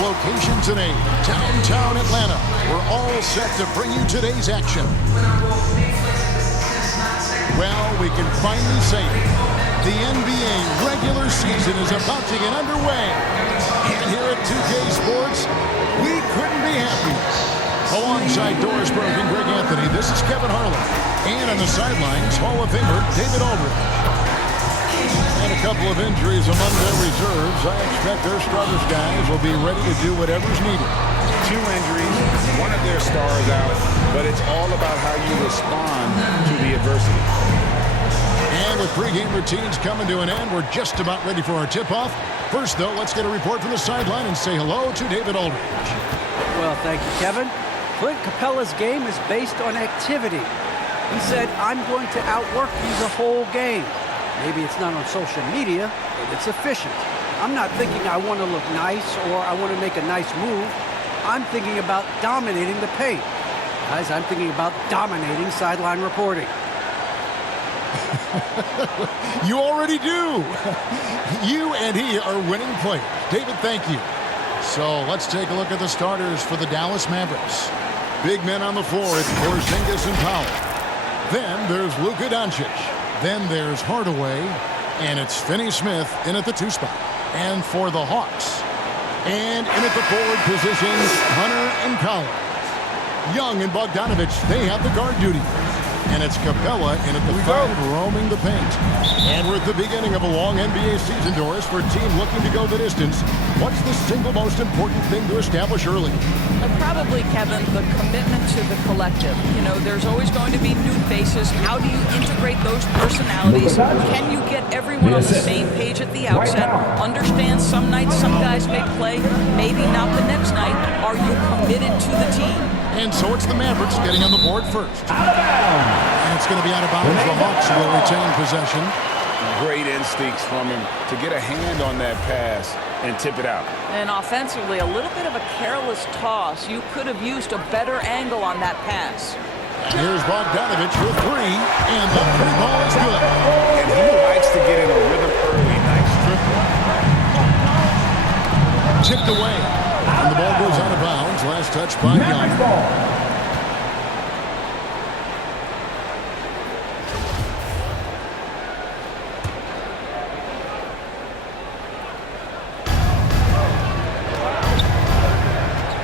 locations in downtown Atlanta. We're all set to bring you today's action. Well, we can finally say it. The NBA regular season is about to get underway. And here at 2K Sports, we couldn't be happier. Alongside Doris Burke and Greg Anthony, this is Kevin Harlan. And on the sidelines, Hall of Famer David Aldridge. And a couple of injuries among their reserves. I expect their starters guys will be ready to do whatever's needed. 2 injuries, one of their stars out, but it's all about how you respond to the adversity. And with pregame routines coming to an end, we're just about ready for our tip-off. First, though, let's get a report from the sideline and say hello to David Aldridge. Well, thank you, Kevin. Clint Capella's game is based on activity. He said, I'm going to outwork you the whole game. Maybe it's not on social media, but it's efficient. I'm not thinking I want to look nice or I want to make a nice move. I'm thinking about dominating the paint. Guys, I'm thinking about dominating sideline reporting. You already do. You and he are winning players. David, thank you. So let's take a look at the starters for the Dallas Mavericks. Big men on the floor. It's Porzingis and Powell. Then there's Luka Doncic. Then there's Hardaway. And it's Finney Smith in at the 2 spot. And for the Hawks. And in at the forward positions, Hunter and Collins. Young and Bogdanovich, they have the guard duty. And it's Capella in at the 5, roaming the paint. And we're at the beginning of a long NBA season, Doris, for a team looking to go the distance. What's the single most important thing to establish early? Probably, Kevin, the commitment to the collective. You know, there's always going to be new faces. How do you integrate those personalities? Can you get everyone on the same page at the outset? Understand some nights some guys may play, maybe not the next night. Are you committed to the team? And so it's the Mavericks getting on the board first. And it's going to be out of bounds. The Hawks will retain possession. Great instincts from him to get a hand on that pass and tip it out. And offensively, a little bit of a careless toss. You could have used a better angle on that pass. Here's Bogdanovich with 3, and the 3 ball is good. And he likes to get in a rhythm early. Nice triple. Chipped away. And the ball goes out of bounds. Last touch by Young.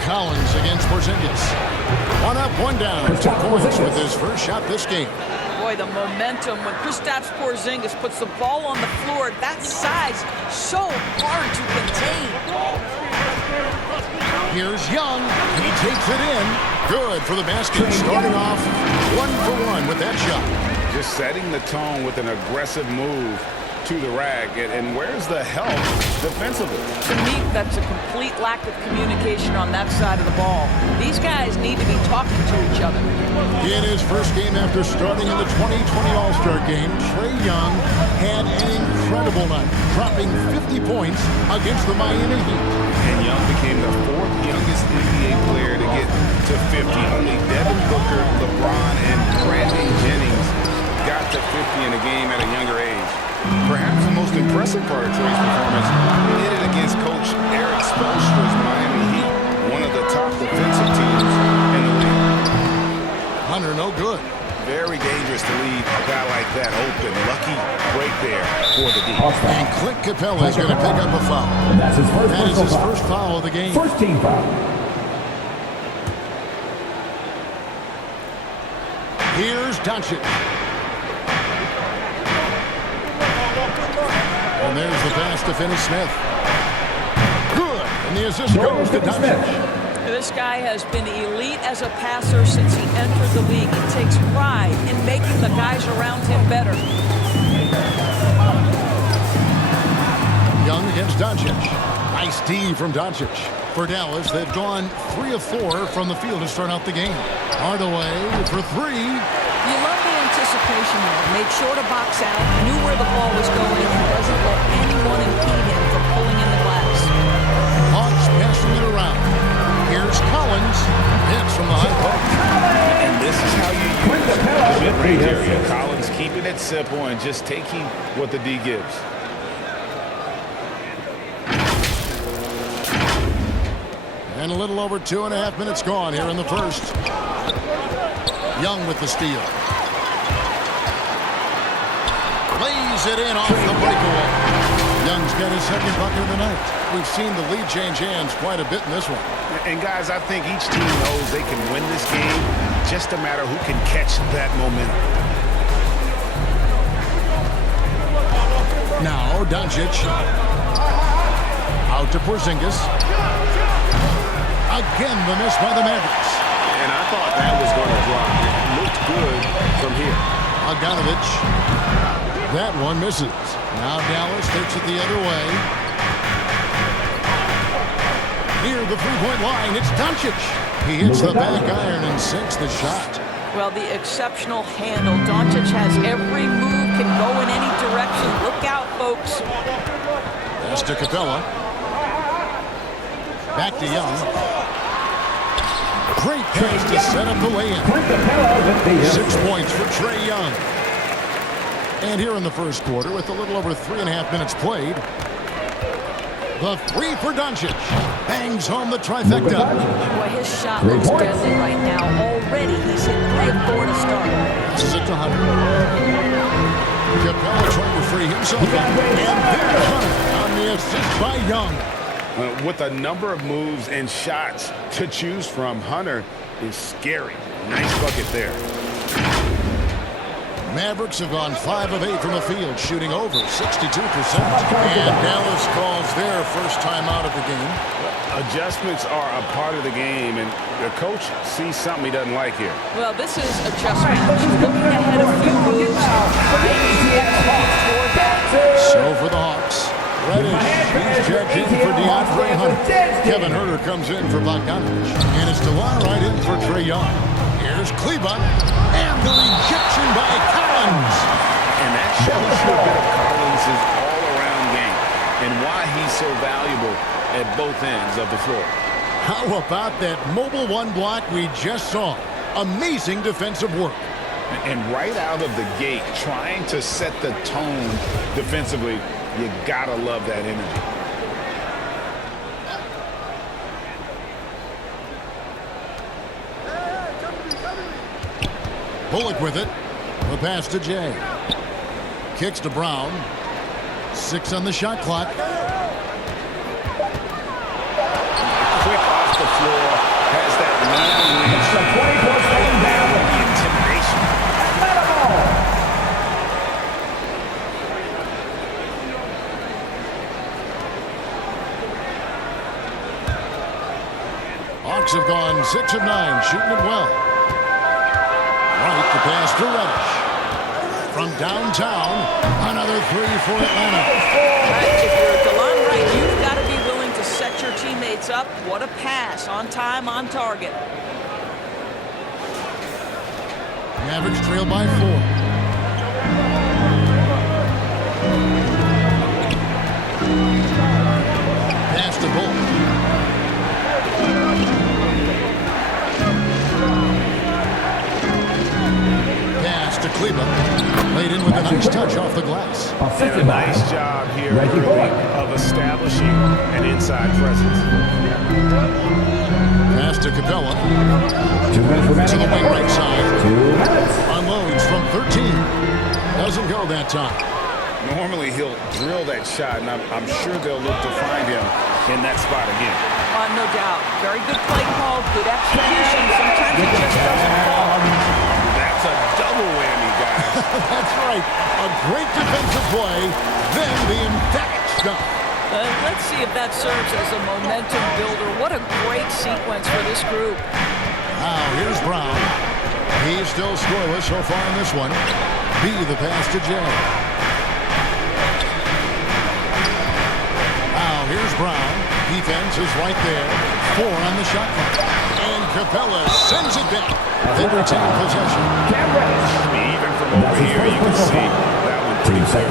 Collins against Porzingis. 1 up, 1 down. 2 points with his first shot this game. Boy, the momentum when Kristaps Porzingis puts the ball on the floor, that size, so hard to contain. Here's Young. He takes it in. Good for the basket. Starting off 1 for 1 with that shot. Just setting the tone with an aggressive move to the rack. And where's the help defensively? To me, that's a complete lack of communication on that side of the ball. These guys need to be talking to each other. In his first game after starting in the 2020 All-Star game, Trae Young had an incredible night, dropping 50 points against the Miami Heat. And Young became the 4th youngest NBA player to get to 50. Only Devin Booker, LeBron, and Brandon Jennings got to 50 in a game at a younger age. Perhaps the most impressive part of Trae's performance, he did it against Coach Eric Spoelstra's Miami Heat, one of the top defensive teams in the league. Hunter, no good. Very dangerous to leave a guy like that open. Lucky break there for the D. And Clint Capella is going to pick up a foul. That is his first foul of the game. First team foul. Here's Doncic. And there's the pass to Finney Smith. Good. And the assist goes to Doncic. This guy has been elite as a passer since he entered the league. He takes pride in making the guys around him better. Young against Doncic. Nice D from Doncic. For Dallas, they've gone 3 of 4 from the field to start out the game. Hardaway for 3. You love the anticipation there. Made sure to box out, knew where the ball was going, and doesn't let anyone impede him from pulling in the glass. Hawks passing it around. Here's Collins. Hits from the high post. And this is how you use the mid-range area. Collins keeping it simple and just taking what the D gives. And a little over 2.5 minutes gone here in the first. Young with the steal. Lays it in off the breakaway. Young's got his second bucket of the night. We've seen the lead change hands quite a bit in this one. And guys, I think each team knows they can win this game. Just a matter who can catch that momentum. Now Doncic. Out to Porzingis. Again, the miss by the Mavericks. And I thought that was going to drop. It looked good from here. Bogdanovich. That one misses. Now Dallas takes it the other way. Near the three-point line, it's Doncic. He hits the back iron and sinks the shot. Well, the exceptional handle. Doncic has every move, can go in any direction. Look out, folks. Pass to Capella. Back to Young. Great pass to set up the lay-in. 6 points for Trae Young. And here in the first quarter, with a little over 3.5 minutes played, the three for Doncic. Bangs home the trifecta. Boy, his shot looks deadly right now. Already he's hit 3 of 4 to start. Passes it to Hunter. Capella trying to free himself up. And there's Hunter on the assist by Young. With a number of moves and shots to choose from, Hunter is scary. Nice bucket there. Mavericks have gone 5 of 8 from the field, shooting over 62%. And Dallas calls their first time out of the game. Adjustments are a part of the game, and the coach sees something he doesn't like here. Well, this is adjustment. Looking ahead a few moves. So for the Hawks, Reddish, he's checked in for DeAndre Hunter. Kevin Huerter comes in for Bogdanovich. And it's DeLon right in for Trae Young. Here's Kleba, and the rejection by Collins. And that shows you a bit of Collins' all-around game and why he's so valuable at both ends of the floor. How about that mobile one block we just saw? Amazing defensive work. And right out of the gate, trying to set the tone defensively, you gotta love that energy. Bullock with it. The pass to Jay. Kicks to Brown. 6 on the shot clock. Quick off the floor. Has that man reach. There with the intimidation. Hawks have gone 6 of 9, shooting it well. Right, the pass to Reddish. From downtown, another 3 for Atlanta. Right, if you're DeLon Wright, you've got to be willing to set your teammates up. What a pass, on time, on target. Mavericks trail by 4. Pass to Bullock. To Kleba, laid in with a nice touch off the glass. And a nice job here early of establishing an inside presence. Pass to Capella. To the wing right side. Unloads from 13. Doesn't go that time. Normally he'll drill that shot, and I'm sure they'll look to find him in that spot again. No doubt. Very good play call, good execution. Sometimes it just doesn't fall. That's a double whammy, guys. That's right. A great defensive play, then the emphatic stuff. Let's see if that serves as a momentum builder. What a great sequence for this group. Now, here's Brown. He's still scoreless so far in this one. B, the pass to Jay. Now, here's Brown. Defense is right there. 4 on the shot clock. And Capella sends it back. They retain possession. Even from over here, you can see that one pretty clear.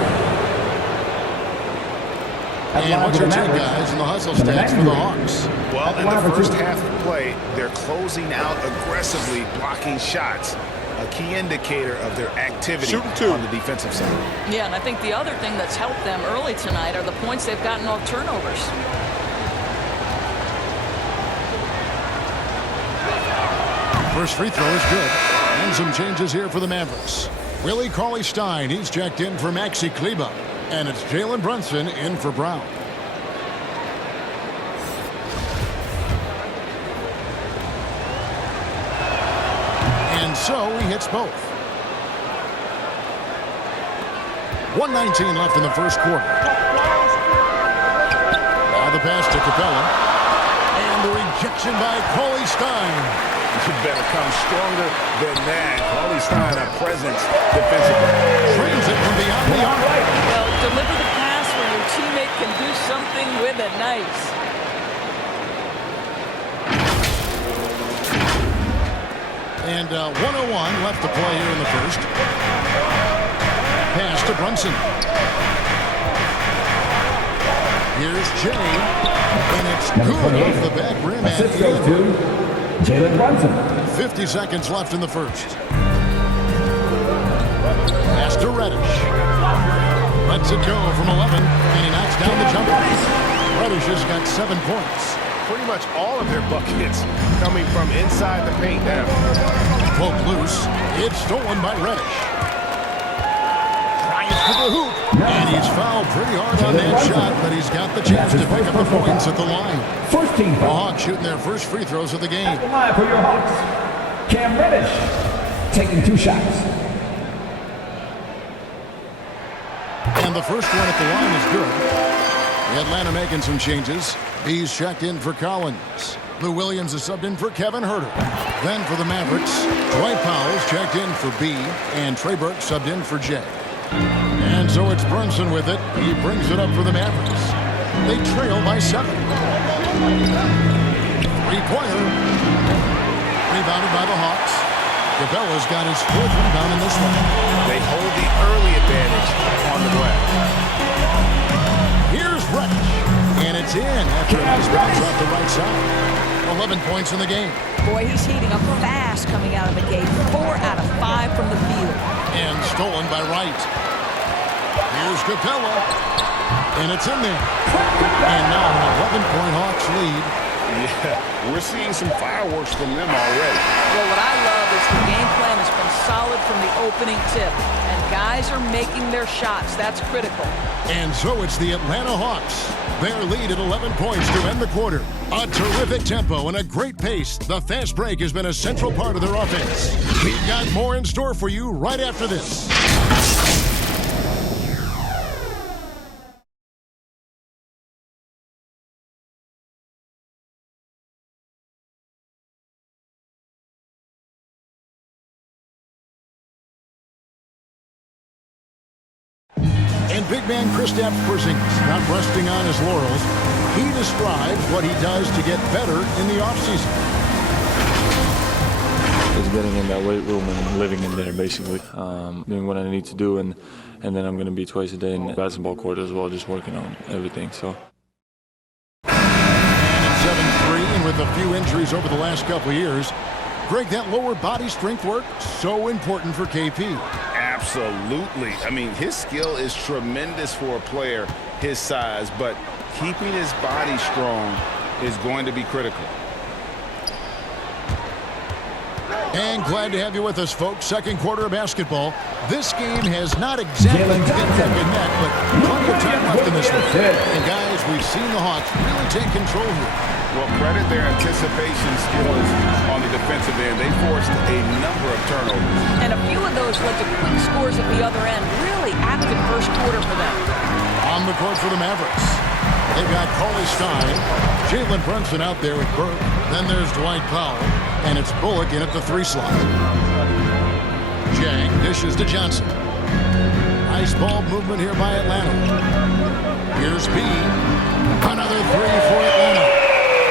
And what's your take, guys, in the hustle stats for the Hawks? Well, in the first half of play, they're closing out aggressively, blocking shots. A key indicator of their activity on the defensive side. Yeah, and I think the other thing that's helped them early tonight are the points they've gotten off turnovers. First free throw is good. And some changes here for the Mavericks. Willie Cauley-Stein, he's checked in for Maxi Kleber. And it's Jalen Brunson in for Brown. And so he hits both. 1:19 left in the first quarter. Now the pass to Capella. And the rejection by Cauley-Stein. You better come stronger than that. Cauley-Stein, a presence defensively. Trains it from beyond the arc. Well, deliver the pass where your teammate can do something with it. Nice. And 1:01 left to play here in the first. Pass to Brunson. Here's Jay. And it's good off the back rim. Assist goes to Jalen Brunson. 50 seconds left in the first. Pass to Reddish. Lets it go from 11. And he knocks down the jumper. Reddish has got 7 points. Pretty much all of their buckets coming from inside the paint now. Poke loose. It's stolen by Reddish. Drives to the hoop. And he's fouled pretty hard on that shot, but he's got the chance to pick up the points at the line. First team The foul. Hawks shooting their first free throws of the game. At the line for your Hawks. Cam Reddish taking 2 shots. And the first one at the line is good. Atlanta making some changes. He's checked in for Collins. Lou Williams is subbed in for Kevin Huerter. Then for the Mavericks, Dwight Powell's checked in for B, and Trey Burke subbed in for J. And so it's Brunson with it. He brings it up for the Mavericks. They trail by 7. Three-pointer. Rebounded by the Hawks. Capella's got his 4th rebound in this one. They hold the early advantage on the glass. Here's Reddish. And it's in after a nice bounce off the right side. 11 points in the game. Boy, he's heating up fast coming out of the gate. 4 out of 5 from the field. And stolen by Wright. Here's Capella. And it's in there. And now an 11-point Hawks lead. Yeah, we're seeing some fireworks from them already. Well, what I love is the game plan has been solid from the opening tip. And guys are making their shots. That's critical. And so it's the Atlanta Hawks. Their lead at 11 points to end the quarter. A terrific tempo and a great pace. The fast break has been a central part of their offense. We've got more in store for you right after this. And big man Kristaps Porzingis not resting on his laurels. He describes what he does to get better in the offseason. Just getting in that weight room and living in there, basically. Doing what I need to do, and then I'm going to be twice a day in the basketball court as well, just working on everything. So. And at 7'3", and with a few injuries over the last couple of years, Greg, that lower body strength work, so important for KP. Absolutely. I mean, his skill is tremendous for a player his size, but keeping his body strong is going to be critical. And glad to have you with us, folks. Second quarter of basketball. This game has not exactly been neck and neck, but plenty of time left in this one. And guys, we've seen the Hawks really take control here. Well, credit their anticipation skills on the defensive end. They forced a number of turnovers. And a few of those led to quick scores at the other end. Really active first quarter for them. On the court for the Mavericks. They've got Cauley-Stein, Jalen Brunson out there with Burke. Then there's Dwight Powell, and it's Bullock in at the 3 slot. Jang dishes to Johnson. Nice ball movement here by Atlanta. Here's B. Another 3 for Atlanta.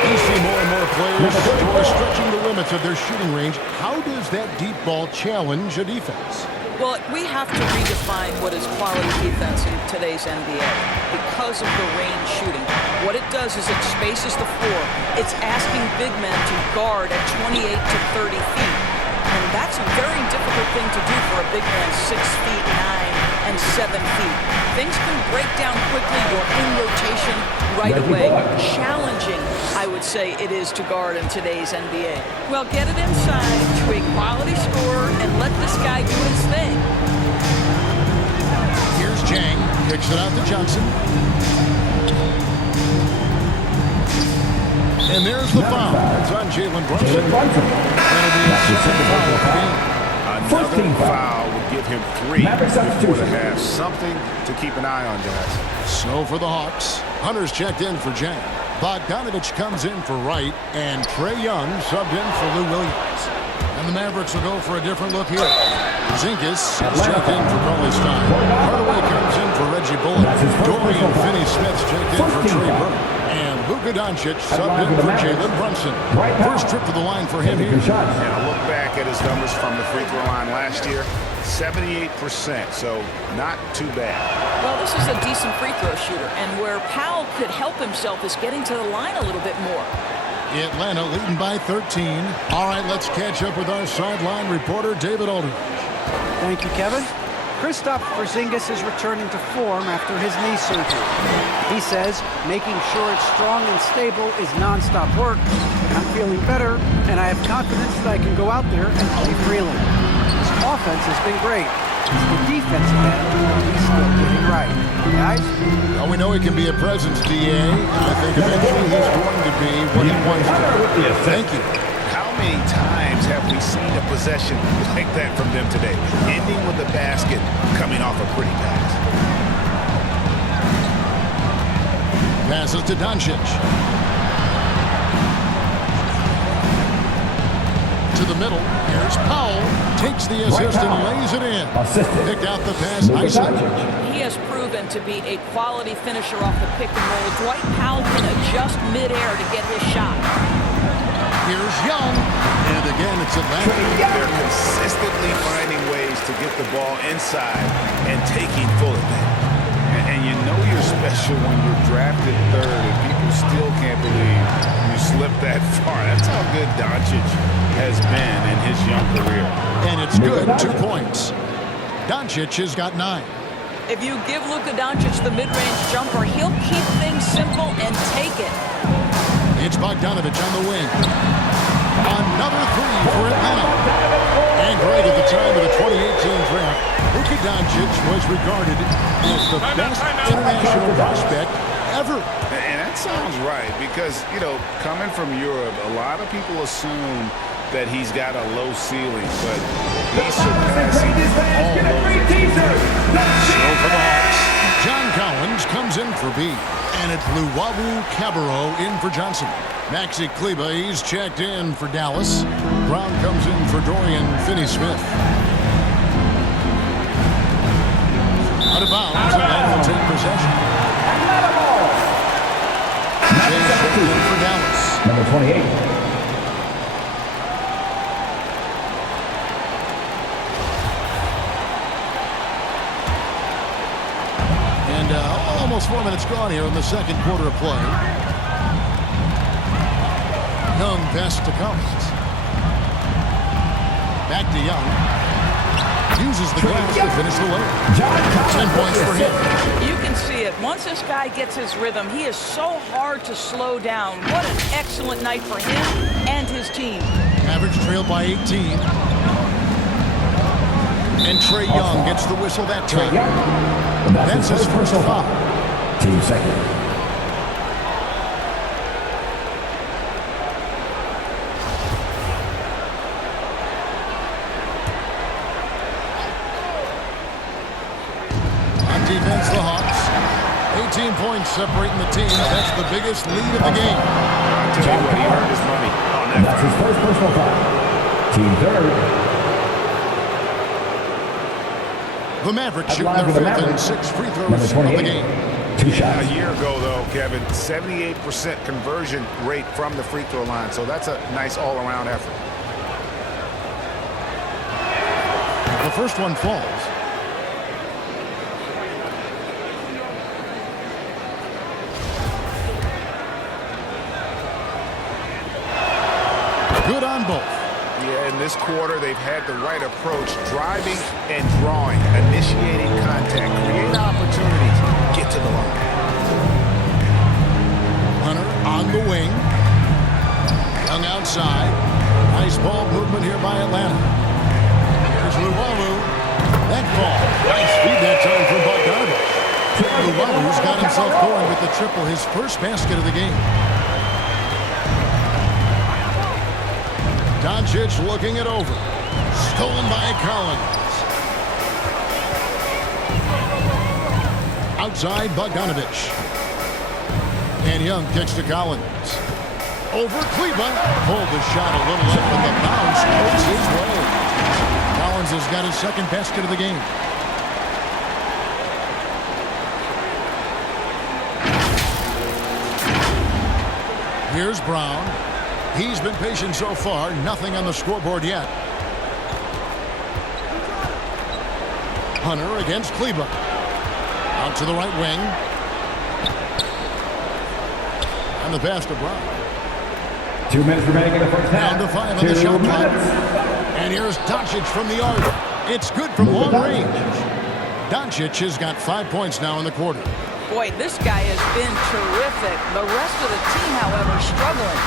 You see more and more players who are stretching the limits of their shooting range. How does that deep ball challenge a defense? Well, we have to redefine what is quality defense in today's NBA because of the range shooting. What it does is it spaces the floor. It's asking big men to guard at 28 to 30 feet. And that's a very difficult thing to do for a big man 6'9", feet. Things can break down quickly. You're in rotation right away. Challenging, I would say it is to guard in today's NBA. Well, get it inside to a quality scorer and let this guy do his thing. Here's Jang. Kicks it out to Johnson. And there's the foul. It's on Jalen Brunson. That'll be his second foul of the game. Another foul would give him 3 before the half. Something to keep an eye on, guys. So for the Hawks, Hunter's checked in for Jang. Bogdanovich comes in for Wright, and Trae Young subbed in for Lou Williams. And the Mavericks will go for a different look here. Zinkas is checked in for Carly Stein. Hardaway comes in for Reggie Bullock. Dorian Finney-Smith's checked in for Trey Burke. And Luka Doncic subbed in for Jalen Brunson. First trip to the line for him here. And a look back at his numbers from the free throw line last year, 78%, so not too bad. Well, this is a decent free throw shooter, and where Powell could help himself is getting to the line a little bit more. Atlanta leading by 13. All right, let's catch up with our sideline reporter, David Aldridge. Thank you, Kevin. Kristaps Porzingis is returning to form after his knee surgery. He says making sure it's strong and stable is nonstop work. I'm feeling better, and I have confidence that I can go out there and play freely. His offense has been great. It's the defensive end that he's still getting right. Guys? Well, we know he can be a presence, DA. I think eventually he's going to be what he wants to be. Thank you. How many times have we seen a possession like that from them today? Ending with a basket, coming off a pretty pass. Passes to Doncic. To the middle. Here's Powell. Takes the assist and lays it in. Picked out the pass nicely. He has proven to be a quality finisher off the pick and roll. Dwight Powell can adjust midair to get his shot. Here's Young. And again, it's Atlanta. They're consistently finding ways to get the ball inside and taking full advantage. And you know you're special when you're drafted third and people still can't believe you slipped that far. That's how good Doncic has been in his young career. And it's good. 2 points. Doncic has got 9. If you give Luka Doncic the mid-range jumper, he'll keep things simple and take it. It's Bogdanovich on the wing. Another 3 for Atlanta. And Greg, at the time of the 2018 draft, Luka Doncic was regarded as the best international prospect ever. And that sounds right because, you know, coming from Europe, a lot of people assume that he's got a low ceiling, but he's surpassing all those expectations. So for the Hawks, John Collins comes in for B. And it's Luwawu Cabarro in for Johnson. Maxi Kleba, he's checked in for Dallas. Brown comes in for Dorian Finney-Smith. Out of bounds, Atlanta will take possession. Jay's checked in for Dallas. Number 28. Almost 4 minutes gone here in the second quarter of play. Young passes to Collins. Back to Young. Uses the glass to finish the layup. 10 points for him. You can see it. Once this guy gets his rhythm, he is so hard to slow down. What an excellent night for him and his team. Mavericks trailed by 18. And Trae Young gets the whistle that time. That's his first foul. Team second. On defense, the Hawks. 18 points separating the teams. That's the biggest lead of the game. I'll tell you what, he earned his money on that. That's his first personal foul. Team third. The Mavericks shooting their fifth and 6 free throws of the game. 2 shots. A year ago, though, Kevin, 78% conversion rate from the free throw line. So that's a nice all-around effort. The first one falls. Good on both. Yeah, in this quarter, they've had the right approach, driving and drawing, initiating contact, create opportunities, get to the line. Hunter on the wing. Young outside. Nice ball movement here by Atlanta. Here's Luwawu. That ball. Nice feed that time from Bogdanovich. Luwawu's got himself going with the triple, his first basket of the game. Doncic looking it over. Stolen by Collins. Outside Bogdanovich. And Young kicks to Collins. Over Kleba. Pulled the shot a little late, but the bounce goes his way. Collins has got his second basket of the game. Here's Brown. He's been patient so far. Nothing on the scoreboard yet. Hunter against Kleba. Out to the right wing. And the pass to Brown. 2 minutes remaining in the first half. Down to 5 on the shot clock. And here's Doncic from the arc. It's good from long range. Doncic has got 5 points now in the quarter. Boy, this guy has been terrific. The rest of the team, however, struggling.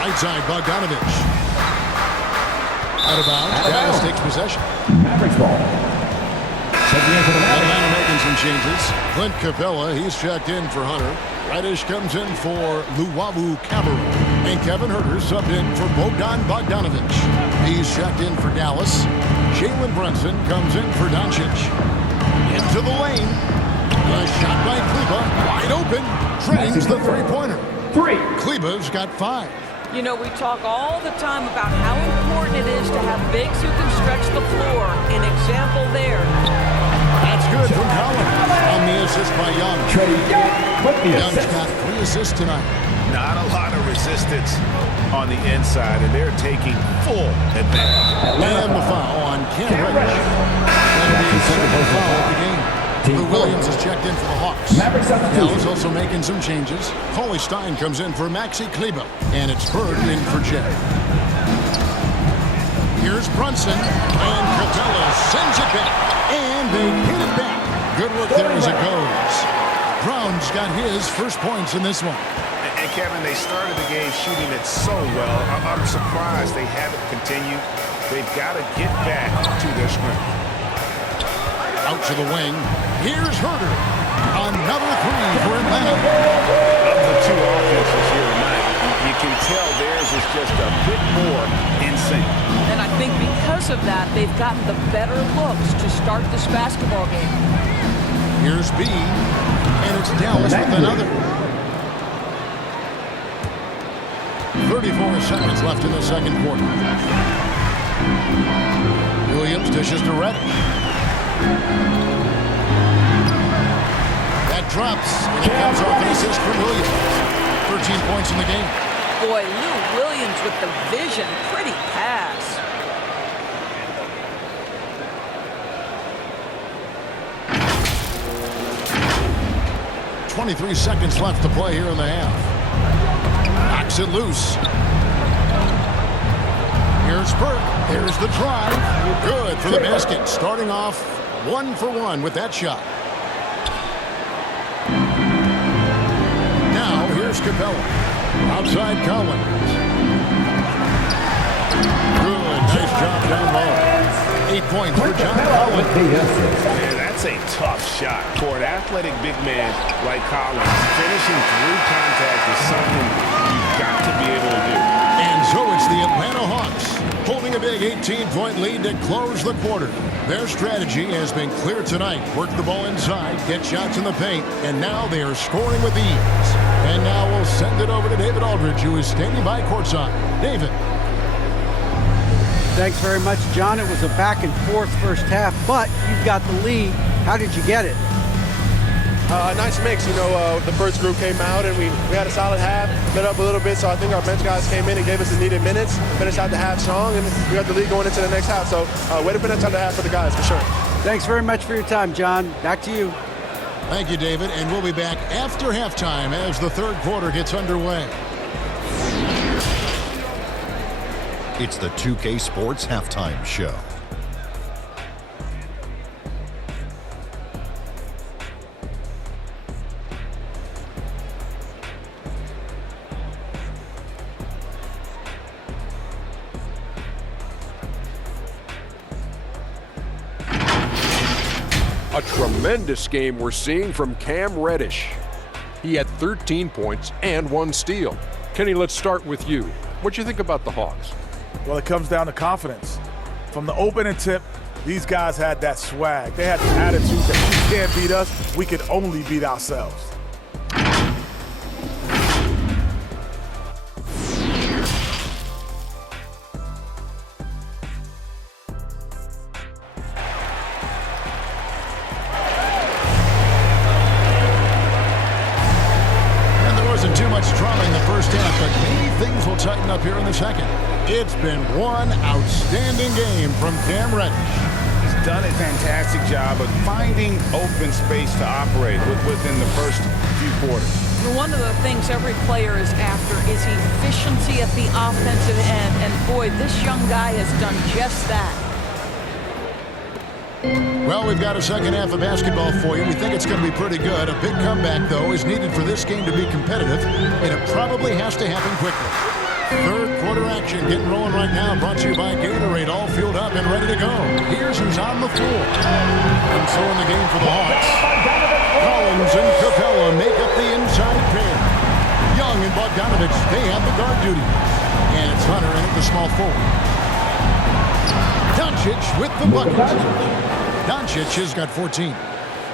Right side, Bogdanovich. Out of bounds. Dallas takes possession. Mavericks ball. Checking in for the Mavericks. Atlanta making some changes. Clint Capella, he's checked in for Hunter. Reddish comes in for Luwawu Cabarrot. And Kevin Huerter subbed in for Bogdanovich. He's checked in for Dallas. Jalen Brunson comes in for Doncic. Into the lane. A shot by Kleba. Wide open. Drains the three-pointer. Kleba's got 5. You know, we talk all the time about how important it is to have bigs who can stretch the floor. An example there. That's good from Collins. On the assist by Young. Young's got 3 assists tonight. Not a lot of resistance on the inside, and they're taking full advantage. And the foul on Cam Reddish. That'll be his second foul of the game. Lou Williams is checked in for the Hawks. Dallas also making some changes. Cauley Stein comes in for Maxi Kleba. And it's Bird in for Jay. Here's Brunson. And Capella sends it back. And they hit it back. Good look there as it goes. Brown's got his first points in this one. And Kevin, they started the game shooting it so well. I'm surprised they haven't continued. They've got to get back to their strength. Out to the wing. Here's Huerter. Another 3 for Atlanta. Of the 2 offenses here tonight, you can tell theirs is just a bit more in sync. And I think because of that, they've gotten the better looks to start this basketball game. Here's B. And it's Dallas with another. 34 seconds left in the second quarter. Williams dishes to Reddish. That drops, and it comes off an assist from Williams. 13 points in the game. Boy, Lou Williams with the vision. Pretty pass. .23 seconds left to play here in the half. Knocks it loose. Here's Burke. Here's the drive. Good for the basket. Starting off 1 for 1 with that shot. Now here's Capella. Outside Collins. Good. Nice job down low. 8 points for John Collins. Yeah, that's a tough shot for an athletic big man like Collins. Finishing through contact is something you've got to be able to do. And so it's the Atlanta Hawks holding a big 18-point lead to close the quarter. Their strategy has been clear tonight. Work the ball inside, get shots in the paint, and now they are scoring with ease. And now we'll send it over to David Aldridge, who is standing by courtside. David. Thanks very much, John. It was a back-and-forth first half, but you've got the lead. How did you get it? Nice mix. You know, the first group came out, and we had a solid half, lit up a little bit, so I think our bench guys came in and gave us the needed minutes, finished out the half strong, and we got the lead going into the next half. So way to finish out the half for the guys, for sure. Thanks very much for your time, John. Back to you. Thank you, David, and we'll be back after halftime as the third quarter gets underway. It's the 2K Sports Halftime Show. A tremendous game we're seeing from Cam Reddish. He had 13 points and 1 steal. Kenny, let's start with you. What do you think about the Hawks? Well, it comes down to confidence. From the opening tip, these guys had that swag. They had the attitude that you can't beat us, we could only beat ourselves. Too much drama in the first half, but maybe things will tighten up here in the second. It's been one outstanding game from Cam Reddish. He's done a fantastic job of finding open space to operate within the first few quarters. One of the things every player is after is efficiency at the offensive end, and boy, this young guy has done just that. Well, we've got a second half of basketball for you. We think it's going to be pretty good. A big comeback, though, is needed for this game to be competitive, and it probably has to happen quickly. Third quarter action getting rolling right now, brought to you by Gatorade, all fueled up and ready to go. Here's who's on the floor. And so in the game for the Hawks, Collins and Capella make up the inside pair. Young and Bogdanovich, they have the guard duty. And it's Hunter in at the small forward. Doncic with the bucket. Doncic has got 14.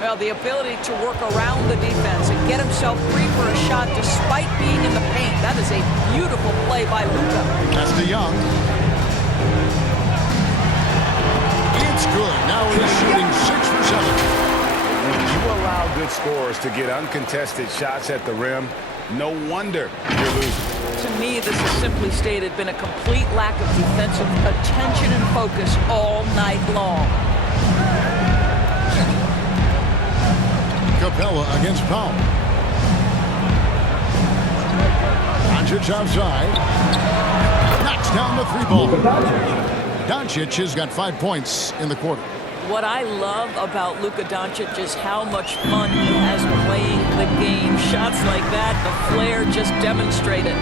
Well, the ability to work around the defense and get himself free for a shot despite being in the paint. That is a beautiful play by Luka. That's to Young. It's good. Now he's shooting 6 for 7. When you allow good scorers to get uncontested shots at the rim, no wonder you're losing. To me, this has simply stated been a complete lack of defensive attention and focus all night long. Capella against Powell. Doncic outside. Knocks down the 3-ball. Doncic has got 5 points in the quarter. What I love about Luka Doncic is how much fun he has playing the game. Shots like that, the flair just demonstrated.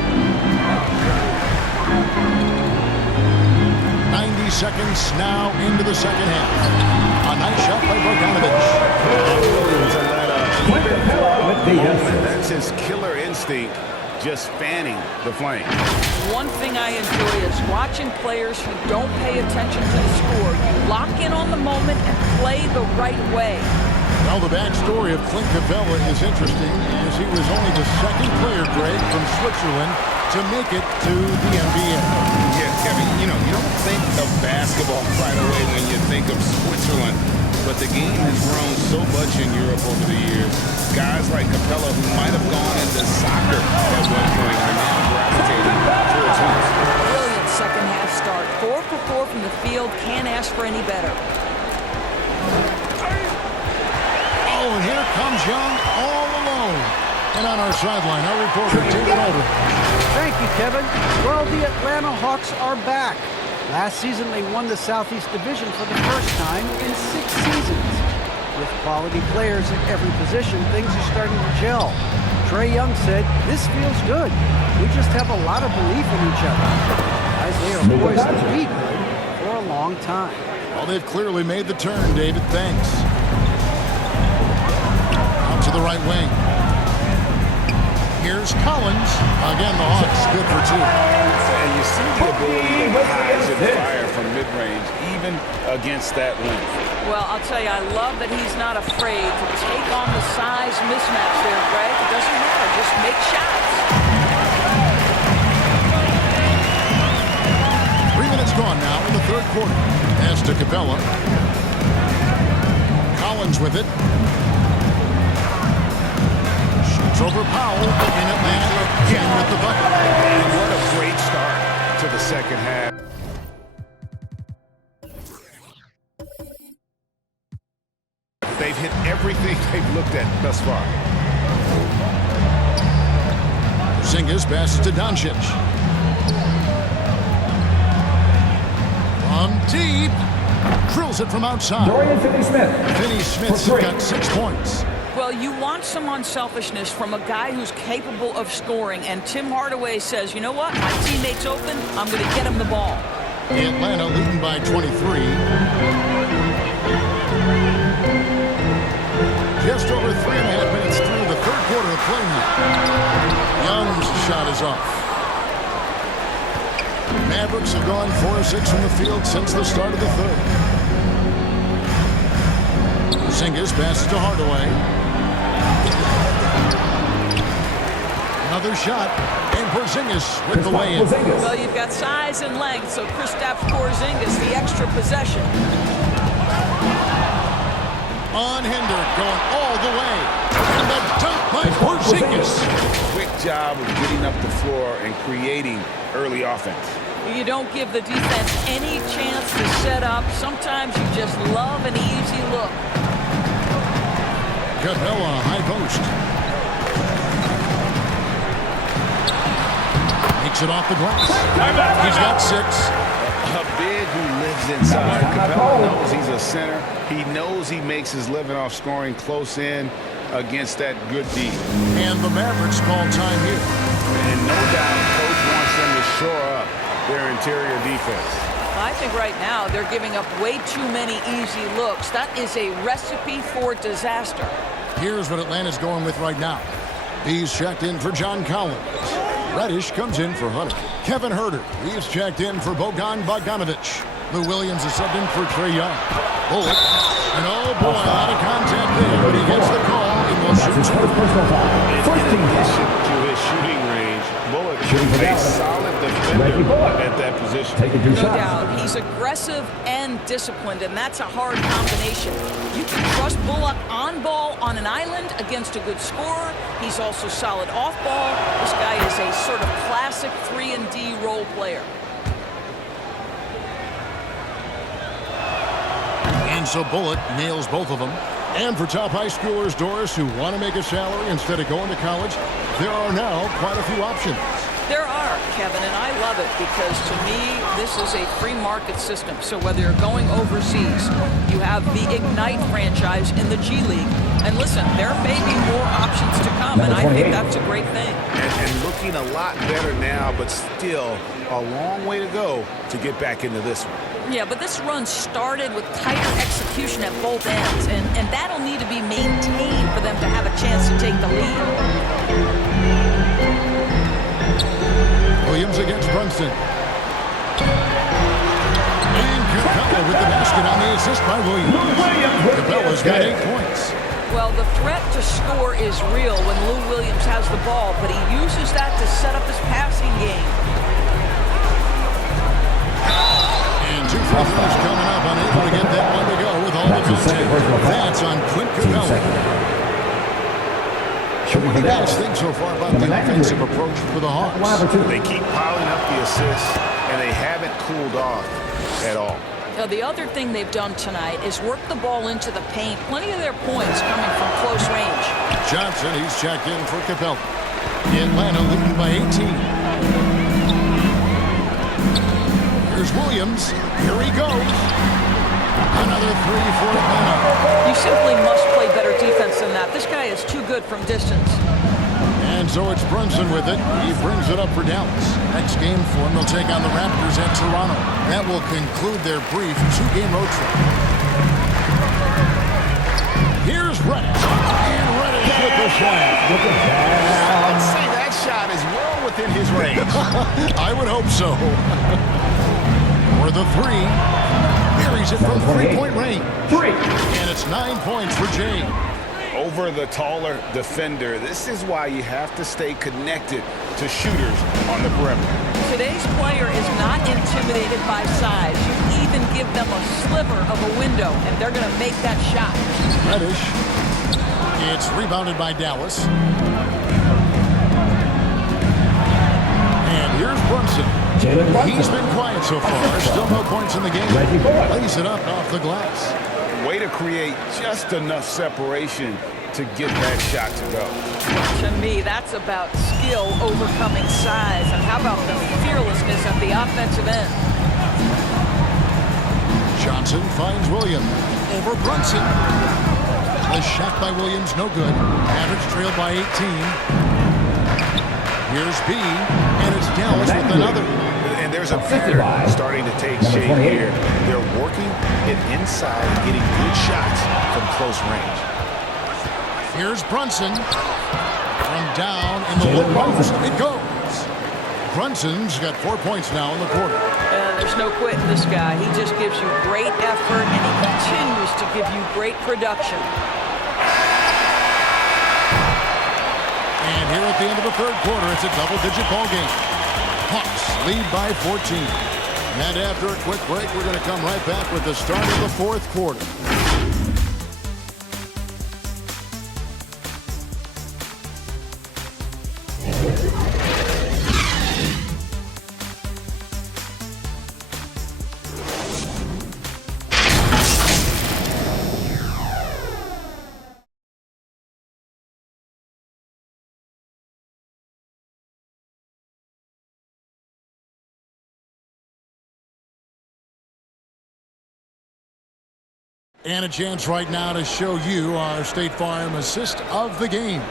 90 seconds now into the second half. A nice shot by Bogdanovich. That's his killer instinct, just fanning the flame. One thing I enjoy is watching players who don't pay attention to the score. You lock in on the moment and play the right way. Well, the backstory of Clint Capella is interesting, as he was only the second player, Greg, from Switzerland to make it to the NBA. Yeah, Kevin, you don't think of basketball right away when you think of Switzerland, but the game has grown so much in Europe over the years. Guys like Capella, who might have gone into soccer at one point, are now gravitating towards hoops. Brilliant second half start. 4 for 4 from the field. Can't ask for any better. Oh, and here comes Young all alone. And on our sideline, our reporter, David Alden. Thank you, Kevin. Well, the Atlanta Hawks are back. Last season, they won the Southeast Division for the first time in 6 seasons. With quality players at every position, things are starting to gel. Trae Young said, "This feels good. We just have a lot of belief in each other." Guys, they are poised to be good for a long time. Well, they've clearly made the turn, David. Thanks. Out to the right wing. Here's Collins. Again, the Hawks good for 2. And you see the ability to rise and fire from mid-range, even against that length. Well, I'll tell you, I love that he's not afraid to take on the size mismatch there, Greg. It doesn't matter. Just make shots. 3 minutes gone now in the third quarter. Pass to Capella. Collins with it. Shoots over Powell. In Atlanta again with the bucket. And what a great start to the second half. They've hit everything they've looked at thus far. Porzingis passes to Doncic. deep. Drills it from outside. Dorian Finney-Smith. Finney-Smith's got 6 points. Well, you want some unselfishness from a guy who's capable of scoring, and Tim Hardaway says, you know what, my teammate's open, I'm going to get him the ball. Atlanta leading by 23. Just over 3.5 minutes through the third quarter of play here. Young's shot is off. Mavericks have gone 4 of 6 from the field since the start of the third. Porzingis passes to Hardaway. Another shot, and Porzingis with the lay-in. Well, you've got size and length, so Kristaps Porzingis, the extra possession. Unhindered, going all the way. And the dunk by Porzingis. Quick job of getting up the floor and creating early offense. You don't give the defense any chance to set up. Sometimes you just love an easy look. Capella, high post. Makes it off the glass. He's got 6. A big who lives inside. Capella knows he's a center. He knows he makes his living off scoring close in against that good D. And the Mavericks call time here. And no doubt, coach wants them to shore up their interior defense. I think right now they're giving up way too many easy looks. That is a recipe for disaster. Here's what Atlanta's going with right now. He's checked in for John Collins. Reddish comes in for Hunter. Kevin Huerter. He's checked in for Bojan Bogdanovic. Lou Williams is subbed in for Trae Young. Bullock. And oh boy, a lot of contact there, but he gets the call and will shoot. In addition to his shooting range, Bullock is a solid defender at that position. No doubt. He's aggressive and disciplined, and that's a hard combination. You can trust Bullock on ball on an island against a good scorer. He's also solid off ball. This guy is a sort of classic 3-and-D role player. And so Bullock nails both of them. And for top high schoolers, Doris, who want to make a salary instead of going to college, there are now quite a few options. There are, Kevin, and I love it because to me, this is a free market system. So whether you're going overseas, you have the Ignite franchise in the G League. And listen, there may be more options to come, and I think that's a great thing. And looking a lot better now, but still a long way to go to get back into this one. Yeah, but this run started with tighter execution at both ends, and that'll need to be maintained for them to have a chance to take the lead. Williams against Brunson. And Capella with the basket on the assist by Williams. Capella's got 8 points. Well, the threat to score is real when Lou Williams has the ball, but he uses that to set up his passing game. And 2 free throws coming up, unable to get that one to go with all the contact. That's on Clint Capella. What do you guys think so far about the offensive approach for the Hawks? They keep piling up the assists, and they haven't cooled off at all. Now, the other thing they've done tonight is work the ball into the paint. Plenty of their points coming from close range. Johnson, he's checked in for Capella. Atlanta leading by 18. Here's Williams. Here he goes. Another 3 for Atlanta. You simply must play better defense than that. This guy is too good from distance. And so it's Brunson with it. He brings it up for Dallas. Next game for him, they'll take on the Raptors at Toronto. That will conclude their brief 2-game road trip. Here's Reddish. And Reddish with the slam. Let's say that shot is well within his range. I would hope so. For the 3. Buries it from 3-point range. And it's 9 points for Jay. Over the taller defender. This is why you have to stay connected to shooters on the perimeter. Today's player is not intimidated by size. You even give them a sliver of a window, and they're going to make that shot. Reddish. It's rebounded by Dallas. And here's Brunson. He's been quiet so far. Still no points in the game. Lays it up off the glass. Way to create just enough separation to get that shot to go. To me, that's about skill overcoming size. And how about the fearlessness at the offensive end? Johnson finds Williams. Over Brunson. The shot by Williams, no good. Mavericks trailed by 18. Here's B, and it's Dallas with another. And there's a pattern starting to take shape here. They're working it inside and getting good shots from close range. Here's Brunson. From down in the low post. It goes. Brunson's got 4 points now in the quarter. There's no quitting this guy. He just gives you great effort, and he continues to give you great production. And here at the end of the third quarter, it's a double-digit ball game. Hawks lead by 14. And after a quick break, we're going to come right back with the start of the fourth quarter. And a chance right now to show you our State Farm assist of the game.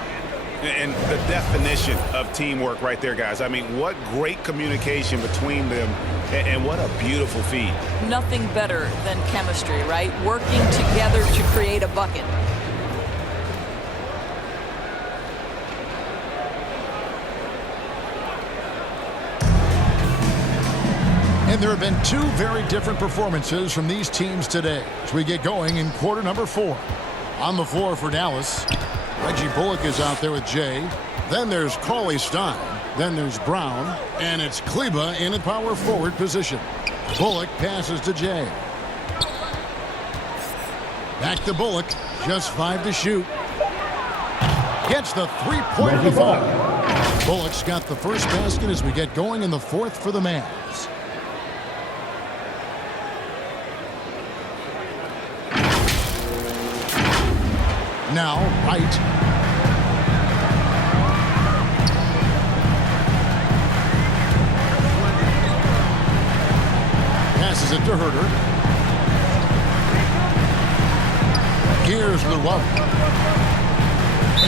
And the definition of teamwork right there, guys. I mean, what great communication between them, and what a beautiful feed. Nothing better than chemistry, right? Working together to create a bucket. And there have been two very different performances from these teams today as we get going in quarter number 4. On the floor for Dallas, Reggie Bullock is out there with Jay. Then there's Cauley Stein. Then there's Brown. And it's Kleba in a power forward position. Bullock passes to Jay. Back to Bullock. Just 5 to shoot. Gets the three-pointer to fall. Bullock's got the first basket as we get going in the fourth for the Mavs. Now, Wright. Passes it to Herter. Here's Llewellyn.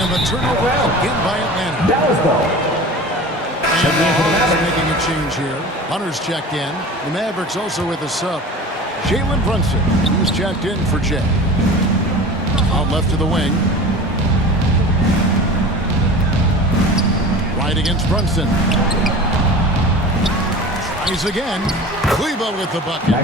And the turnover again by Atlanta. Dallas ball. And the Hawks making a change here. Hunter's checked in. The Mavericks also with a sub. Jalen Brunson. He's checked in for Jay. Out left to the wing. Right against Brunson. Tries again. Kleba with the bucket.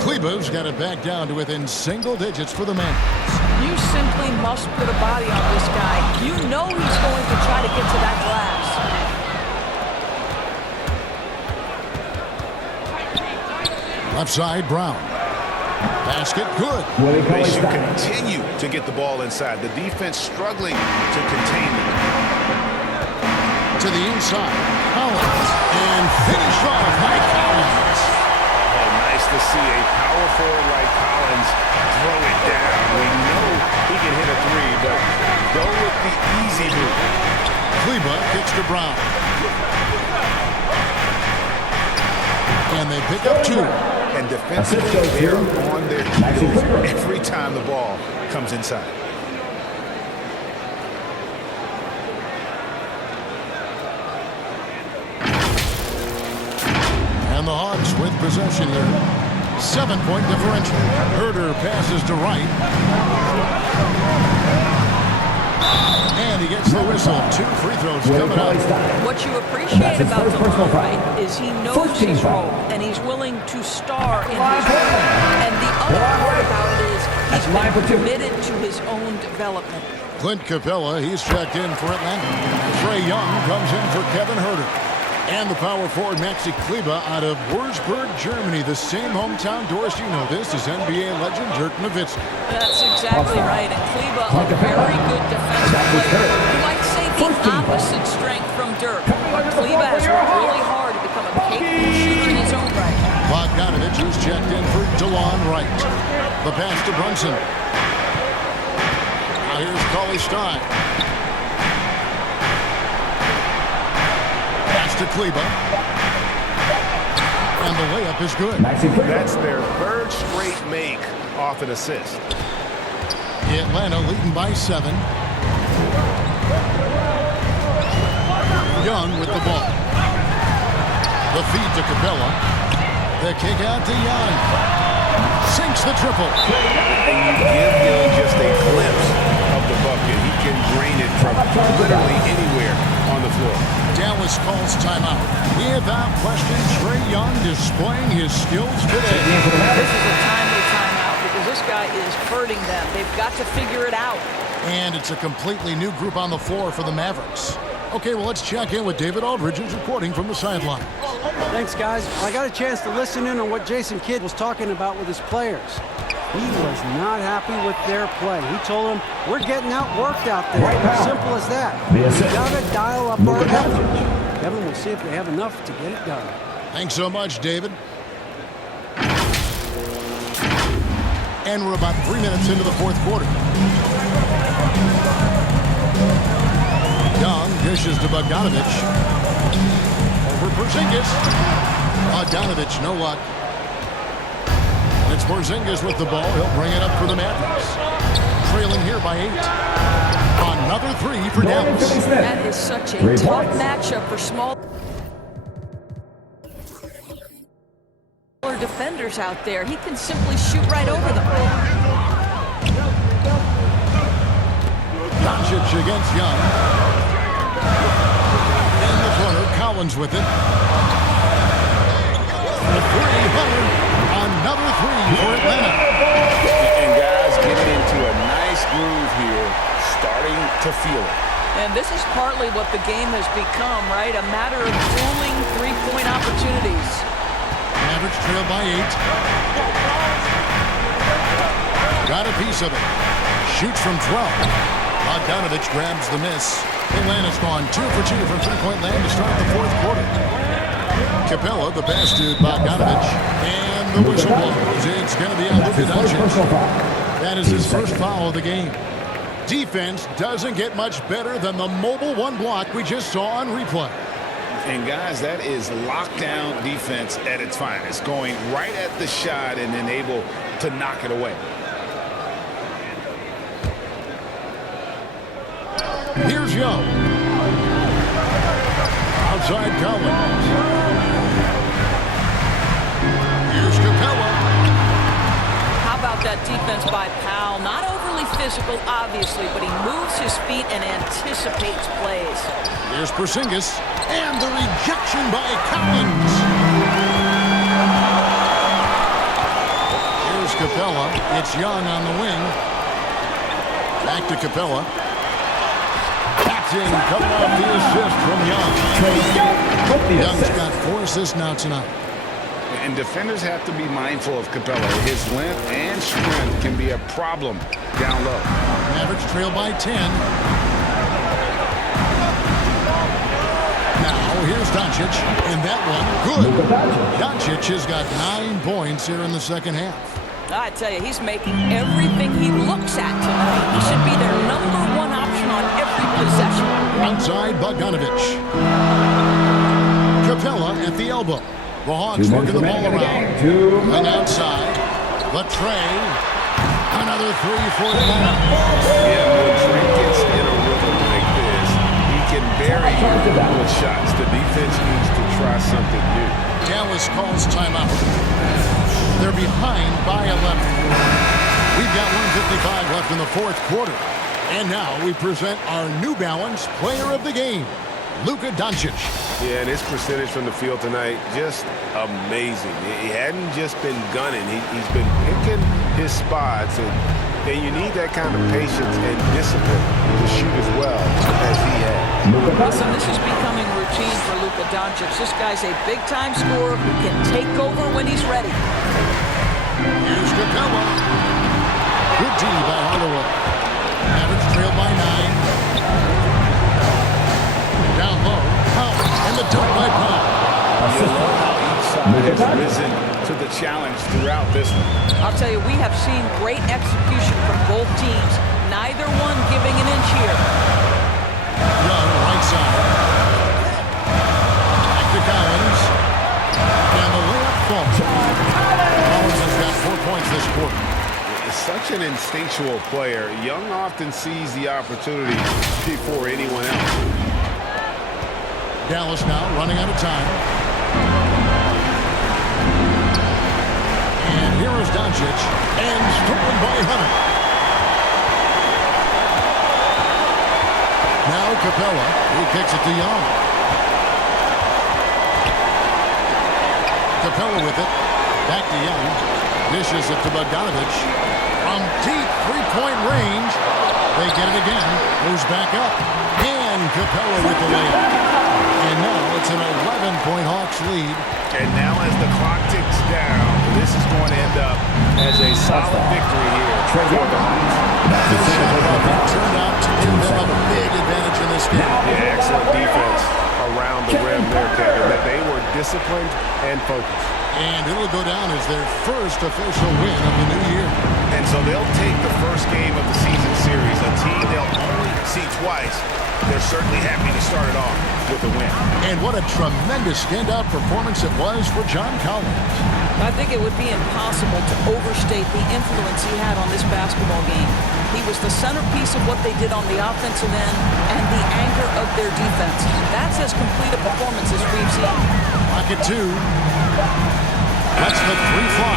Kleba's got it back down to within single digits for the Mavs. You simply must put a body on this guy. You know he's going to try to get to that glass. Left side, Brown. Basket, good. They should continue to get the ball inside. The defense struggling to contain them. To the inside, Collins. And finish off by Collins. Oh, nice to see a power forward like Collins throw it down. We know he can hit a three, but go with the easy move. Kleba kicks to Brown. And they pick up 2. And defensively, they're on their heels every time the ball comes inside. And the Hawks with possession here. 7-point differential. Herter passes to Wright. And he gets the whistle. 2 free throws coming up. What you appreciate about DeLon Wright is he knows his role, and he's willing to star in his role. And the other part about it is he's been committed to his own development. Clint Capella, he's checked in for Atlanta. Trae Young comes in for Kevin Herter. And the power forward, Maxi Kleba, out of Wurzburg, Germany. The same hometown Doris, you know this, is NBA legend Dirk Nowitzki. That's exactly right. And Kleba, a very good defensive player. You might say the opposite strength from Dirk. But Kleba has worked really hard to become a capable shooter in his own right. Bogdanovich is checked in for DeLon Wright. The pass to Brunson. Now here's Cauley Stein. To Kleba. And the layup is good. That's their third straight make off an assist. Atlanta leading by 7. Young with the ball. The feed to Capella. The kick out to Young. Sinks the triple. And you give Young just a glimpse of the bucket. He can drain it from literally anywhere on the floor. Dallas calls timeout. Without question, Trae Young displaying his skills today. This is a timely timeout because this guy is hurting them. They've got to figure it out. And it's a completely new group on the floor for the Mavericks. Okay, well, let's check in with David Aldridge, who's reporting from the sideline. Thanks, guys. I got a chance to listen in on what Jason Kidd was talking about with his players. He was not happy with their play. He told them, we're getting outworked out there. Simple as that. We got to dial up our effort. Kevin, we'll see if they have enough to get it done. Thanks so much, David. And we're about 3 minutes into the fourth quarter. Young dishes to Bogdanovich. Over Porzingis. Bogdanovich, no luck. And it's Porzingis with the ball. He'll bring it up for the Mavericks. Trailing here by 8. Another 3 for Dallas. That is such a tough matchup for small defenders out there. He can simply shoot right over them. Doncic against Young. In the corner, Collins with it. The 300. Another 3 for Atlanta. And guys getting into a nice groove here, starting to feel it. And this is partly what the game has become, right? A matter of dueling three-point opportunities. Mavericks trail by 8. Got a piece of it. Shoots from 12. Bogdanovich grabs the miss. Atlanta's gone 2 for 2 from three-point land to start the fourth quarter. Capella, the pass to Bogdanovich. And the whistle blows. It's going to be on Luka Doncic. That is his first foul of the game. Defense doesn't get much better than the mobile one block we just saw on replay. And guys, that is lockdown defense at its finest, going right at the shot and then able to knock it away. Here's Young. Outside Collins. Here's Capella. How about that defense by Powell? Not overly physical, obviously, but he moves his feet and anticipates plays. Here's Porzingis. And the rejection by Collins. Here's Capella. It's Young on the wing. Back to Capella. Patching coming off the assist from Young. Young's got 4 assists now tonight. And defenders have to be mindful of Capella. His length and strength can be a problem down low. Mavericks trail by 10. Now here's Doncic, and that one good. Doncic has got 9 points here in the second half. I tell you, he's making everything he looks at tonight. He should be their #1 option on every possession. Outside Bogdanovich. Capella at the elbow. The Hawks working the ball around. And outside, the Trae. Another 3 for Atlanta. Yeah, when Trae gets in a rhythm like this, he can bury you with shots. The defense needs to try something new. Dallas calls timeout. They're behind by 11. We've got 1:55 left in the fourth quarter. And now we present our New Balance Player of the Game, Luka Doncic. Yeah, and his percentage from the field tonight, just amazing. He hadn't just been gunning. He's been picking his spots, and you need that kind of patience and discipline to shoot as well as he has. Listen, this is becoming routine for Luka Doncic. This guy's a big-time scorer who can take over when he's ready. Here's Capella. Good D by Hardaway. Mavericks trail by 9. Down low. Powell. And the dunk by Powell. You love how each side has risen to the challenge throughout this one. I'll tell you, we have seen great execution from both teams. Neither one giving an inch here. Young, right side. Back to Collins. And the layup ball. Collins has got 4 points this quarter. Such an instinctual player. Young often sees the opportunity before anyone else. Dallas now running out of time. And here is Doncic. And stolen by Hunter. Now Capella. He kicks it to Young. Capella with it. Back to Young. Dishes it to Bogdanovich. From deep three-point range. They get it again. Moves back up. And Capella with the layup. And now it's an 11-point Hawks lead. And now as the clock ticks down, this is going to end up as a solid victory here for the Hawks. The shot clock turned out to give them a big advantage in this game. Yeah, excellent defense around the rim there, Kevin. That they were disciplined and focused. And it'll go down as their first official win of the new year. And so they'll take the first game of the season series, a team they'll only see twice. They're certainly happy to start it off with a win. And what a tremendous standout performance it was for John Collins. I think it would be impossible to overstate the influence he had on this basketball game. He was the centerpiece of what they did on the offensive end and the anchor of their defense. That's as complete a performance as we've seen. Pocket two. Let's the three fly.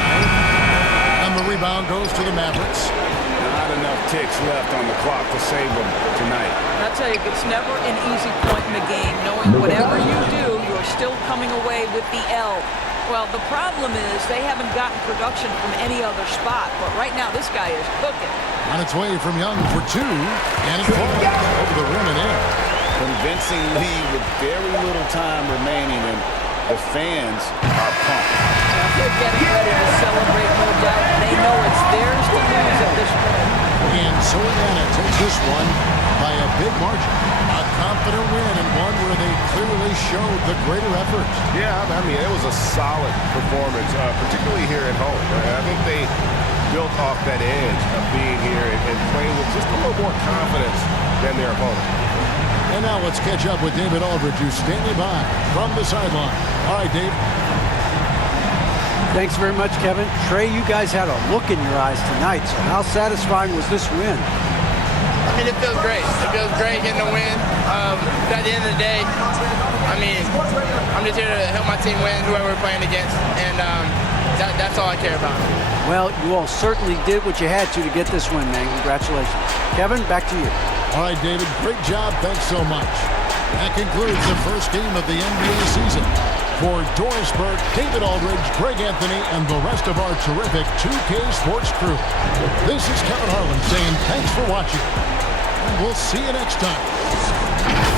And the rebound goes to the Mavericks. Not enough ticks left on the clock to save them tonight. I tell you, it's never an easy point in the game, knowing whatever you do, you're still coming away with the L. Well, the problem is they haven't gotten production from any other spot, but right now this guy is cooking. On its way from Young for two, and it falls over the rim and in. Convincing lead with very little time remaining, and the fans are pumped. They're getting ready to celebrate, no doubt. They know it's theirs to lose at this point. And so Atlanta takes this one by a big margin. A confident win and one where they clearly showed the greater effort. Yeah, I mean, it was a solid performance, particularly here at home. I think they built off that edge of being here and playing with just a little more confidence than their opponent. And now let's catch up with David Aldridge, who's standing by from the sideline. All right, Dave. Thanks very much, Kevin. Trey, you guys had a look in your eyes tonight, so how satisfying was this win? I mean, it feels great. It feels great getting a win. But at the end of the day, I mean, I'm just here to help my team win, whoever we're playing against, and that's all I care about. Well, you all certainly did what you had to get this win, man. Congratulations. Kevin, back to you. All right, David, great job. Thanks so much. That concludes the first game of the NBA season. For Doris Burke, David Aldridge, Greg Anthony, and the rest of our terrific 2K Sports crew, this is Kevin Harlan saying thanks for watching, and we'll see you next time.